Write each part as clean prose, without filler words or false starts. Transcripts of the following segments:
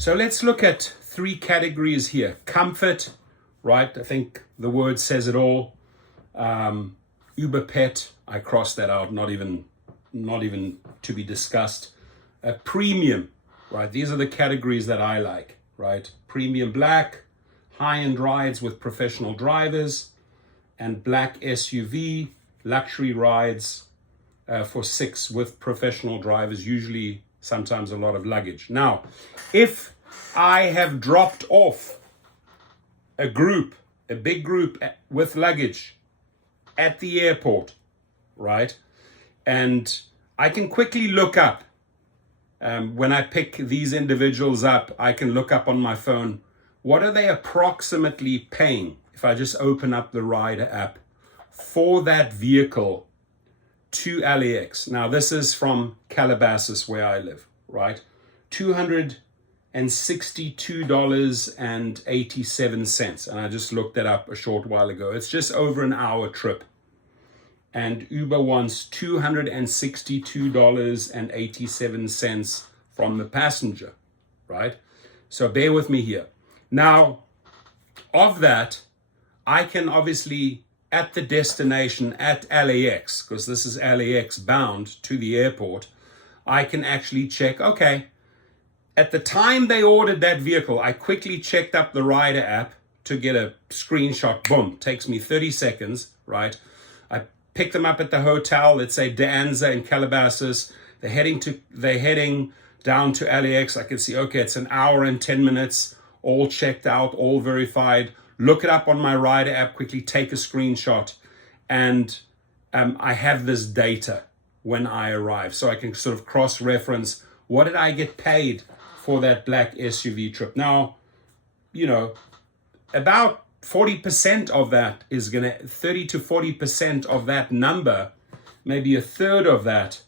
So let's look at three categories here. Comfort, right? I think the word says it all. Uber Pet, I crossed that out, not even to be discussed. Premium, right? These are the categories that I like, right? Premium black, high-end rides with professional drivers, and black SUV, luxury rides for 6 with professional drivers, usually sometimes a lot of luggage. Now, if I have dropped off a big group with luggage at the airport, right? And I can quickly look up, when I pick these individuals up, I can look up on my phone, what are they approximately paying if I just open up the Rider app for that vehicle to LAX. Now, this is from Calabasas, where I live, right? $262.87. And I just looked that up a short while ago. It's just over an hour trip. And Uber wants $262.87 from the passenger, right? So bear with me here. Now, of that, I can obviously, at the destination at LAX, because this is LAX bound to the airport, I can actually check, okay, at the time they ordered that vehicle, I quickly checked up the Rider app to get a screenshot. Boom, takes me 30 seconds, right? I pick them up at the hotel, let's say De Anza in Calabasas. They're heading down to LAX. I can see, okay, it's an hour and 10 minutes, all checked out, all verified. Look it up on my Rider app, quickly take a screenshot, and I have this data when I arrive. So I can sort of cross-reference, what did I get paid for that black SUV trip? Now, you know, about 40% of that is going to, 30 to 40% of that number, maybe a third of that,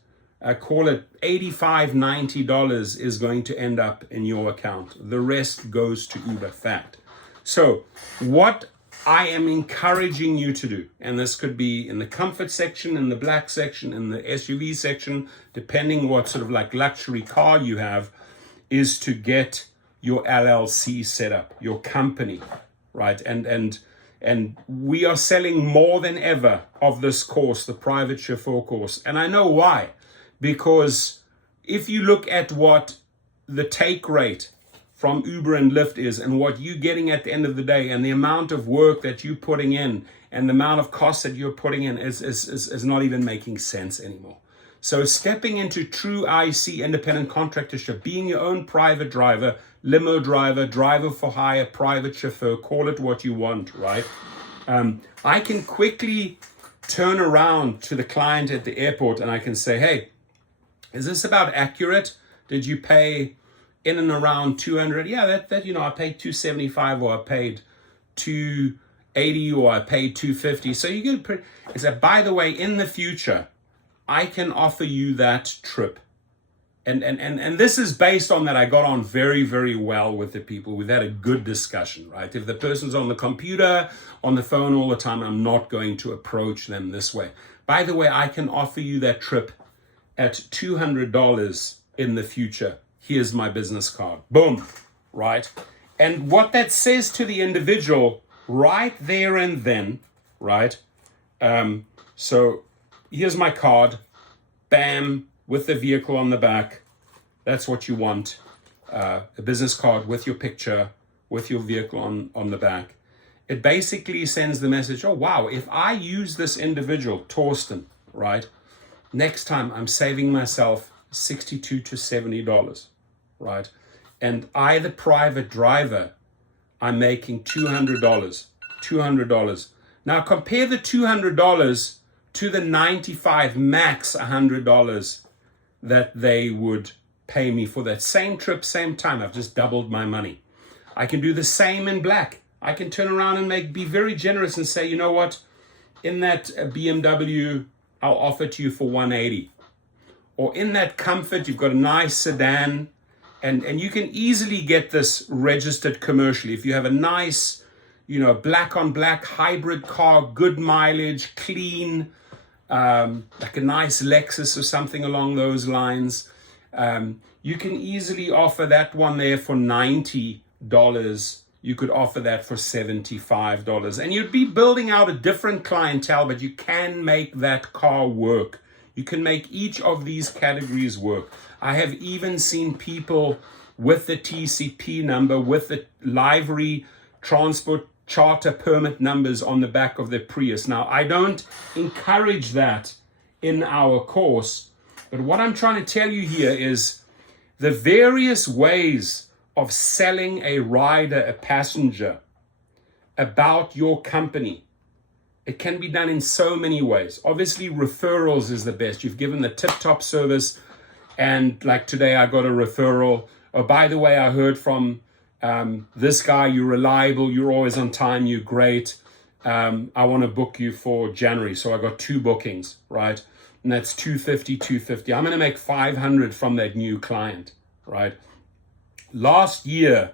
call it $85, $90 is going to end up in your account. The rest goes to Uber, fact. So what I am encouraging you to do, and this could be in the comfort section, in the black section, in the SUV section, depending what sort of like luxury car you have, is to get your LLC set up, your company, right? And we are selling more than ever of this course, the private chauffeur course. And I know why. Because if you look at what the take rate from Uber and Lyft is and what you're getting at the end of the day and the amount of work that you're putting in and the amount of cost that you're putting in is not even making sense anymore. So stepping into true IC, independent contractorship, being your own private driver, limo driver, driver for hire, private chauffeur, call it what you want, right? I can quickly turn around to the client at the airport and I can say, hey, is this about accurate? Did you pay in and around 200? Yeah, that you know, I paid 275 or I paid 280 or I paid 250. So you get pretty, it's that, by the way, in the future, I can offer you that trip. And this is based on that I got on very, very well with the people. We've had a good discussion, right? If the person's on the computer, on the phone all the time, I'm not going to approach them this way. By the way, I can offer you that trip at $200 in the future. Here's my business card. Boom, right? And what that says to the individual right there and then, right? So here's my card, bam, with the vehicle on the back. That's what you want. A business card with your picture, with your vehicle on the back. It basically sends the message, oh, wow, if I use this individual, Torsten, right? Next time I'm saving myself $62 to $70, right? And I, the private driver, I'm making $200. Now compare the $200 to the $95, max $100 that they would pay me for that same trip, same time. I've just doubled my money. I can do the same in black. I can turn around and be very generous and say, you know what? In that BMW, I'll offer to you for $180. Or in that comfort, you've got a nice sedan, and you can easily get this registered commercially. If you have a nice, you know, black on black hybrid car, good mileage, clean, like a nice Lexus or something along those lines, you can easily offer that one there for $90. You could offer that for $75. And you'd be building out a different clientele, but you can make that car work. You can make each of these categories work. I have even seen people with the TCP number, with the livery transport charter permit numbers on the back of their Prius. Now, I don't encourage that in our course, but what I'm trying to tell you here is the various ways of selling a rider, a passenger, about your company. It can be done in so many ways. Obviously, referrals is the best. You've given the tip-top service, and like today, I got a referral. Oh, by the way, I heard from this guy, you're reliable, you're always on time, you're great. I want to book you for January. So I got 2 bookings, right? And that's $250. I'm going to make $500 from that new client, right? Last year,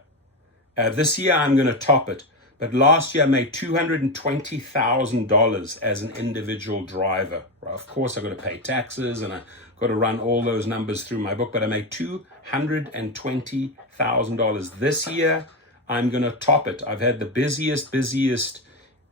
this year I'm going to top it. But last year I made $220,000 as an individual driver. Right? Of course, I've got to pay taxes and I got to run all those numbers through my book, but I made $220,000. This year, I'm going to top it. I've had the busiest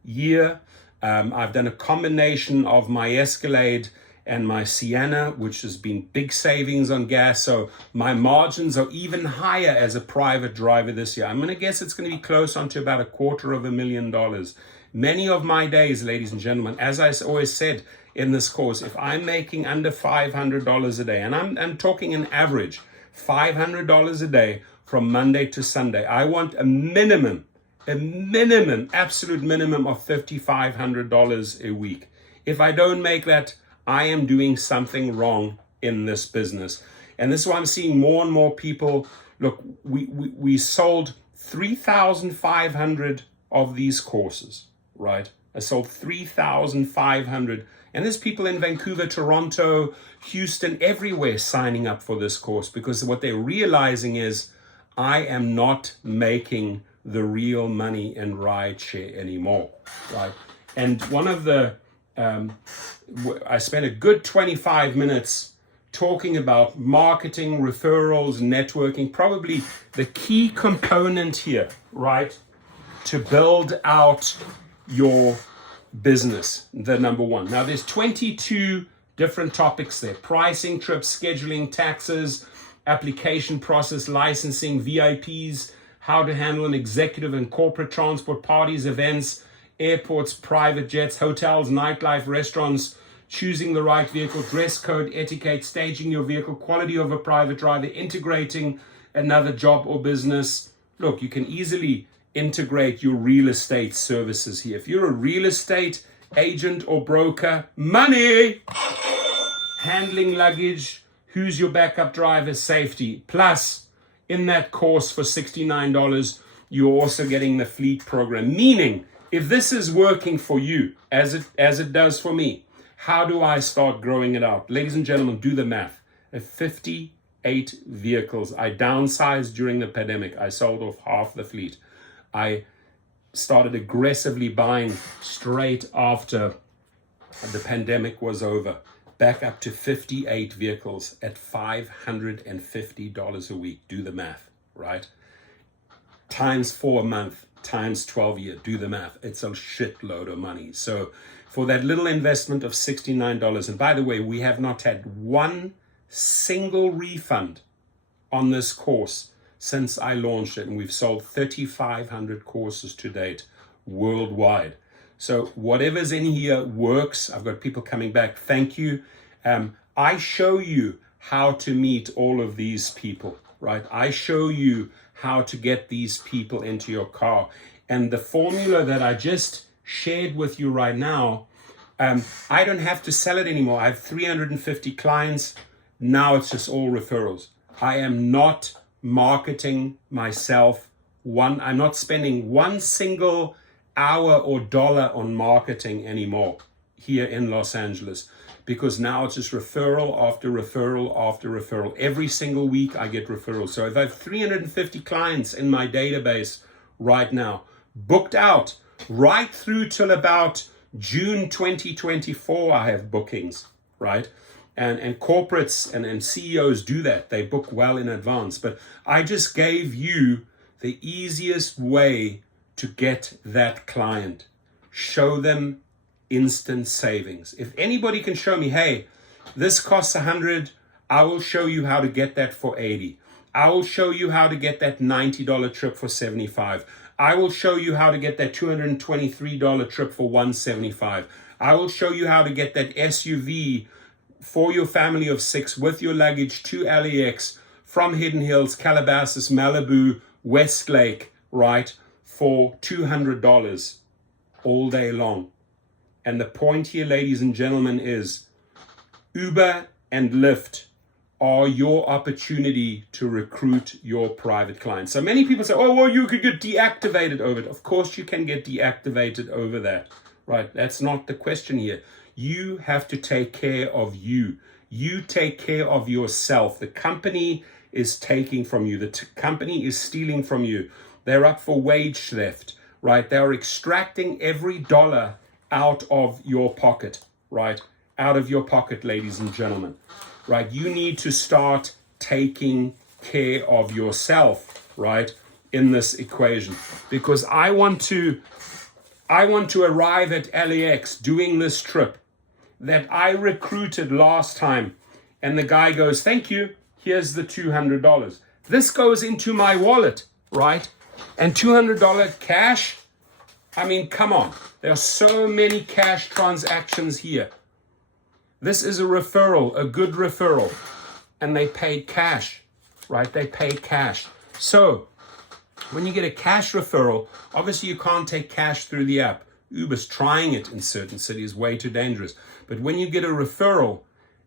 year. I've done a combination of my Escalade and my Sienna, which has been big savings on gas. So my margins are even higher as a private driver this year. I'm going to guess it's going to be close on to about $250,000. Many of my days, ladies and gentlemen, as I always said in this course, if I'm making under $500 a day, and I'm talking an average, $500 a day from Monday to Sunday, I want a minimum, absolute minimum of $5,500 a week. If I don't make that, I am doing something wrong in this business. And this is why I'm seeing more and more people. Look, we sold 3,500 of these courses, right? I sold 3,500. And there's people in Vancouver, Toronto, Houston, everywhere signing up for this course, because what they're realizing is I am not making the real money in rideshare anymore, right? And one of the, I spent a good 25 minutes talking about marketing, referrals, networking, probably the key component here, right? To build out your business, the number one. Now there's 22 different topics there: pricing, trips, scheduling, taxes, application process, licensing, VIPs, how to handle an executive and corporate transport, parties, events, airports, private jets, hotels, nightlife, restaurants, choosing the right vehicle, dress code, etiquette, staging your vehicle, quality of a private driver, integrating another job or business. Look, you can easily integrate your real estate services here. If you're a real estate agent or broker, money, handling luggage, who's your backup driver, safety. Plus, in that course for $69, you're also getting the fleet program. Meaning, if this is working for you, as it does for me, how do I start growing it out? Ladies and gentlemen, do the math. At 58 vehicles, I downsized during the pandemic. I sold off half the fleet. I started aggressively buying straight after the pandemic was over. Back up to 58 vehicles at $550 a week. Do the math, right? Times 4 a month, times 12 a year. Do the math. It's a shitload of money. So for that little investment of $69, and by the way, we have not had one single refund on this course since I launched it, and we've sold 3,500 courses to date worldwide. So whatever's in here works. I've got people coming back. Thank you. I show you how to meet all of these people, right? I show you how to get these people into your car. And the formula that I just shared with you right now, I don't have to sell it anymore. I have 350 clients. Now it's just all referrals. I am not marketing myself. I'm not spending one single hour or dollar on marketing anymore here in Los Angeles, because now it's just referral after referral after referral. Every single week I get referrals. So if I have 350 clients in my database right now, booked out right through till about June 2024, I have bookings, right? And corporates and CEOs do that. They book well in advance. But I just gave you the easiest way to get that client. Show them instant savings. If anybody can show me, hey, this costs 100, I will show you how to get that for 80. I will show you how to get that $90 trip for 75. I will show you how to get that $223 trip for 175. I will show you how to get that SUV for your family of 6 with your luggage to LAX from Hidden Hills, Calabasas, Malibu, Westlake, right, for $200 all day long. And the point here, ladies and gentlemen, is Uber and Lyft are your opportunity to recruit your private clients. So many people say, oh, well, you could get deactivated over it. Of course you can get deactivated over that, right? That's not the question here. You have to take care of you. You take care of yourself. The company is taking from you. The company is stealing from you. They're up for wage theft, right? They're extracting every dollar out of your pocket, right? Out of your pocket, ladies and gentlemen, right? You need to start taking care of yourself, right, in this equation. Because I want to arrive at LAX doing this trip that I recruited last time. And the guy goes, thank you, here's the $200. This goes into my wallet, right? And $200 cash, I mean, come on. There are so many cash transactions here. This is a referral, a good referral. And they paid cash, right? They paid cash. So when you get a cash referral, obviously you can't take cash through the app. Uber's trying it in certain cities, way too dangerous. But when you get a referral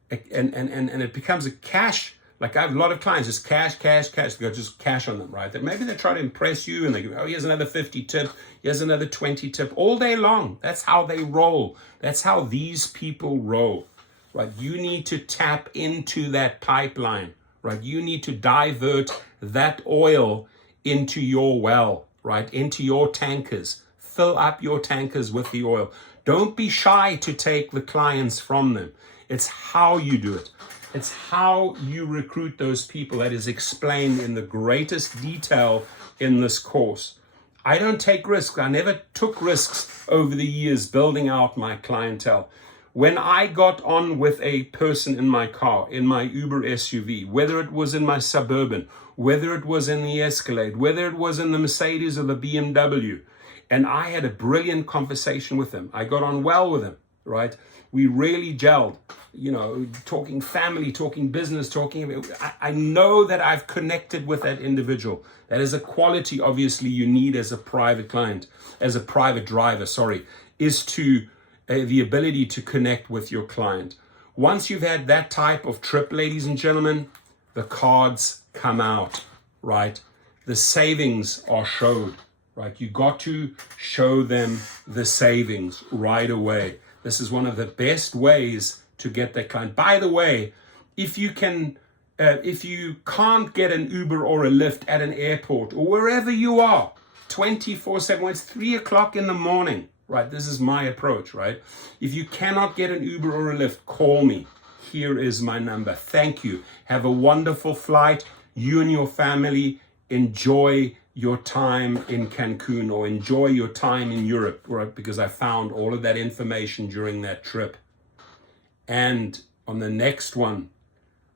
and it becomes a cash, like I have a lot of clients, just cash, they go just cash on them, right? That maybe they try to impress you and they go, oh, here's another 50 tip, here's another 20 tip, all day long. That's how they roll. That's how these people roll, right? You need to tap into that pipeline, right? You need to divert that oil into your well, right? Into your tankers. Fill up your tankers with the oil. Don't be shy to take the clients from them. It's how you do it. It's how you recruit those people that is explained in the greatest detail in this course. I don't take risks. I never took risks over the years building out my clientele. When I got on with a person in my car, in my Uber SUV, whether it was in my Suburban, whether it was in the Escalade, whether it was in the Mercedes or the BMW, and I had a brilliant conversation with him. I got on well with him, right? We really gelled, you know, talking family, talking business, I know that I've connected with that individual. That is a quality, obviously, you need as a private client, as a private driver, is to the ability to connect with your client. Once you've had that type of trip, ladies and gentlemen, the cards come out, right? The savings are showed, right? You got to show them the savings right away. This is one of the best ways to get that client. By the way, if you can't get an Uber or a Lyft at an airport or wherever you are, 24/7, when it's 3 o'clock in the morning, right? This is my approach, right? If you cannot get an Uber or a Lyft, call me. Here is my number. Thank you. Have a wonderful flight. You and your family enjoy your time in Cancun or enjoy your time in Europe, right? Because I found all of that information during that trip. And on the next one,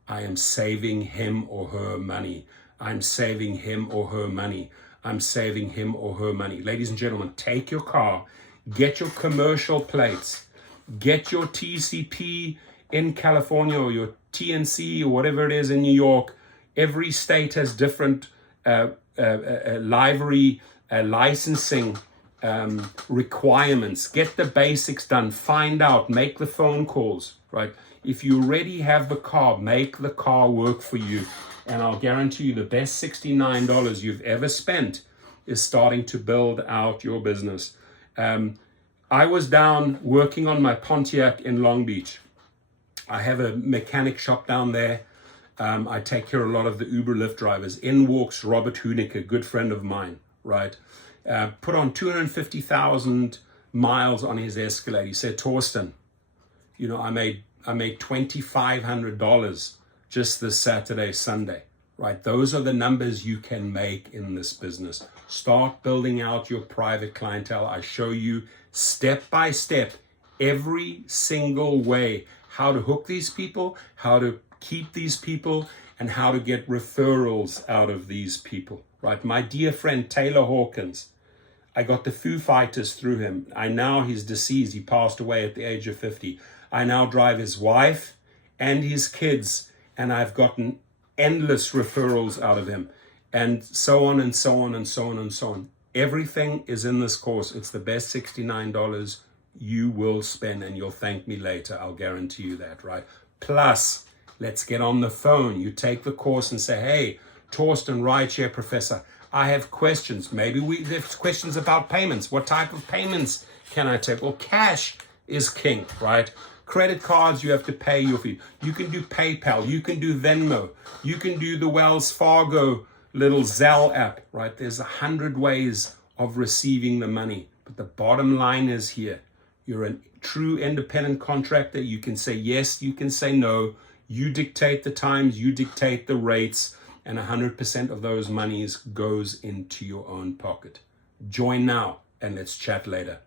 I am saving him or her money. I'm saving him or her money. I'm saving him or her money. Ladies and gentlemen, take your car, get your commercial plates, get your TCP in California or your TNC or whatever it is in New York. Every state has different livery licensing requirements. Get the basics done. Find out. Make the phone calls, right? If you already have the car, make the car work for you. And I'll guarantee you the best $69 you've ever spent is starting to build out your business. I was down working on my Pontiac in Long Beach. I have a mechanic shop down there. I take care of a lot of the Uber Lyft drivers. In walks Robert Hoonick, a good friend of mine, right? Put on 250,000 miles on his Escalade. He said, Torsten, you know, I made I made $2,500 just this Saturday, Sunday, right? Those are the numbers you can make in this business. Start building out your private clientele. I show you step by step, every single way, how to hook these people, how to keep these people, and how to get referrals out of these people, right? My dear friend, Taylor Hawkins, I got the Foo Fighters through him. He's deceased. He passed away at the age of 50. I now drive his wife and his kids, and I've gotten endless referrals out of him, and so on and so on and so on and so on. Everything is in this course. It's the best $69 you will spend, and you'll thank me later. I'll guarantee you that, right? Plus, let's get on the phone. You take the course and say, hey, Torsten, Rideshare Professor, I have questions. Maybe we have questions about payments. What type of payments can I take? Well, cash is king, right? Credit cards, you have to pay your fee. You can do PayPal. You can do Venmo. You can do the Wells Fargo little Zelle app, right? There's 100 ways of receiving the money. But the bottom line is here. You're a true independent contractor. You can say yes, you can say no. You dictate the times, you dictate the rates, and 100% of those monies goes into your own pocket. Join now, and let's chat later.